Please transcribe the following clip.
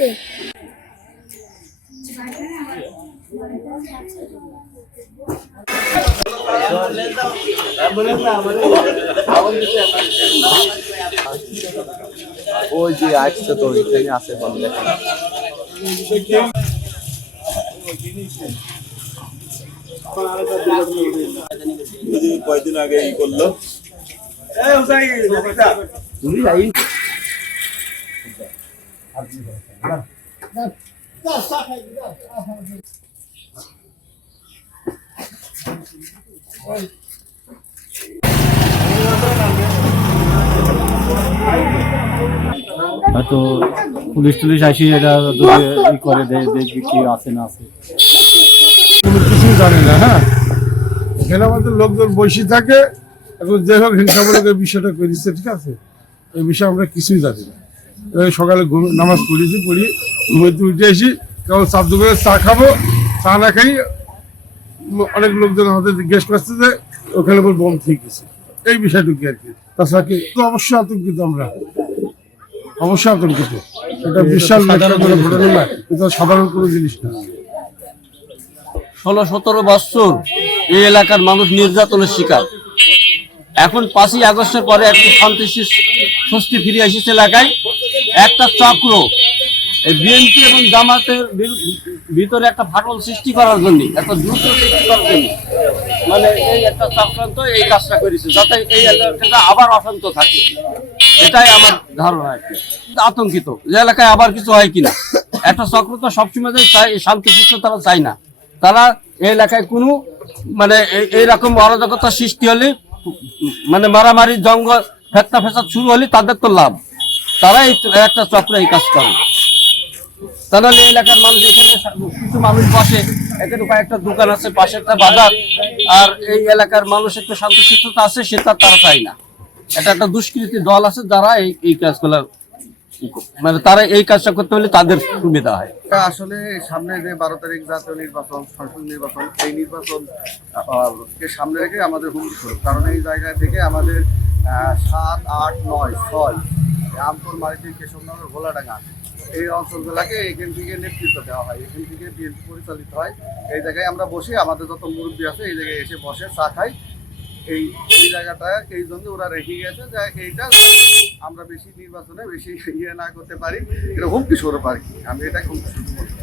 আছে। ওই যে আসছে তো এখানে আছে বলে কয়েকদিন আগে ই করলো হয়তো পুলিশ টুলিশ আসি এটা ই করে দেয়, দেখবি কি আছে না আছে, কোনো কিছুই জানি না। হ্যাঁ, এখানে আমাদের লোকজন বসে থাকে। এখন যে হোক হিংসামূলক এই বিষয়টা করেছে, ঠিক আছে, এই বিষয়ে আমরা কিছুই জানি না। সকালে নামাজ পড়েছি, পড়ি ঘুমাইতে উঠে আসি, কেবল চাপ দুপুরে চা খাবো, চা না খাই অনেক লোকজন আমাদের জিজ্ঞেস করছে যে ওখানে বোম ঠিক আছে, এই বিষয়টুকু আর কি। তাছাড়া কি তো অবশ্যই আতঙ্কিত, আমরা অবশ্যই আতঙ্কিত। এটা বিশাল কোনো ঘটনা না, এটা সাধারণ কোনো জিনিস না। 16-17 বছর এই এলাকার মানুষ নির্যাতনের শিকার। এখন 5ই আগস্টের পরে একটি স্বস্তি ফিরে এসেছে এলাকায়। একটা চক্র এই বিএনপি এবং জামাতের ভিতরে একটা ফাটল সৃষ্টি করার জন্য, একটা দ্রুত সৃষ্টি করার জন্য, মানে এই একটা চক্রান্ত এই কাজটা করেছে, যাতে এই এলাকাটা আবার অশান্ত থাকে। এটাই আমার ধারণা। আতঙ্কিত যে এলাকায় আবার কিছু হয় কিনা। একটা চক্র তো সবসময় চাই শান্তি সুস্থ, তারা চায় না। তারা এই এলাকায় কোনো মানে এইরকম অরাজকতা সৃষ্টি হলে, মানে মারামারি জঙ্গল ফেতনা ফেসাদ শুরু হলে তাদের তো লাভ। তারা একটা চক্র এই কাজ করে। তাহলে এই এলাকার মানুষ, এখানে কিছু মানুষ বসে, এখানে কয়েকটা দোকান আছে, পাশে একটা বাজার, আর এই এলাকার মানুষ একটু শান্তি সুস্থতা আছে, সেটা তারা চায় না। এটা একটা দুষ্কৃতী দল আছে যারা এই কাজগুলো, মানে তারা এই কাজটা করতে হলে তাদের সুবিধা হয়। আসলে সামনে যে 12 তারিখ জাতীয় নির্বাচন, সংসদ নির্বাচন, এই নির্বাচন কে সামনে রেখে আমাদের হুমকি স্বরূপ। কারণ এই জায়গা থেকে আমাদের 7, 8, 9, 6 আমপুর, মারিটি, কেশবনগর, ভোলাডাঙ্গা এই অঞ্চলগুলোকে এখান থেকে নেতৃত্ব দেওয়া হয়, এখান থেকে বিএনপি পরিচালিত হয়। এই জায়গায় আমরা বসে, আমাদের যত মুরব্বী আছে এই জায়গায় এসে বসে চা খাই। এই জায়গাটা এই জন্য ওরা রেখে গেছে যে এইটা আমরা বেশি নির্বাচনে বেশি ইয়ে না করতে পারি, এটা হুমকি স্বরূপ আর কি। আমি এটা হুমকি স্বরূপ বলছি।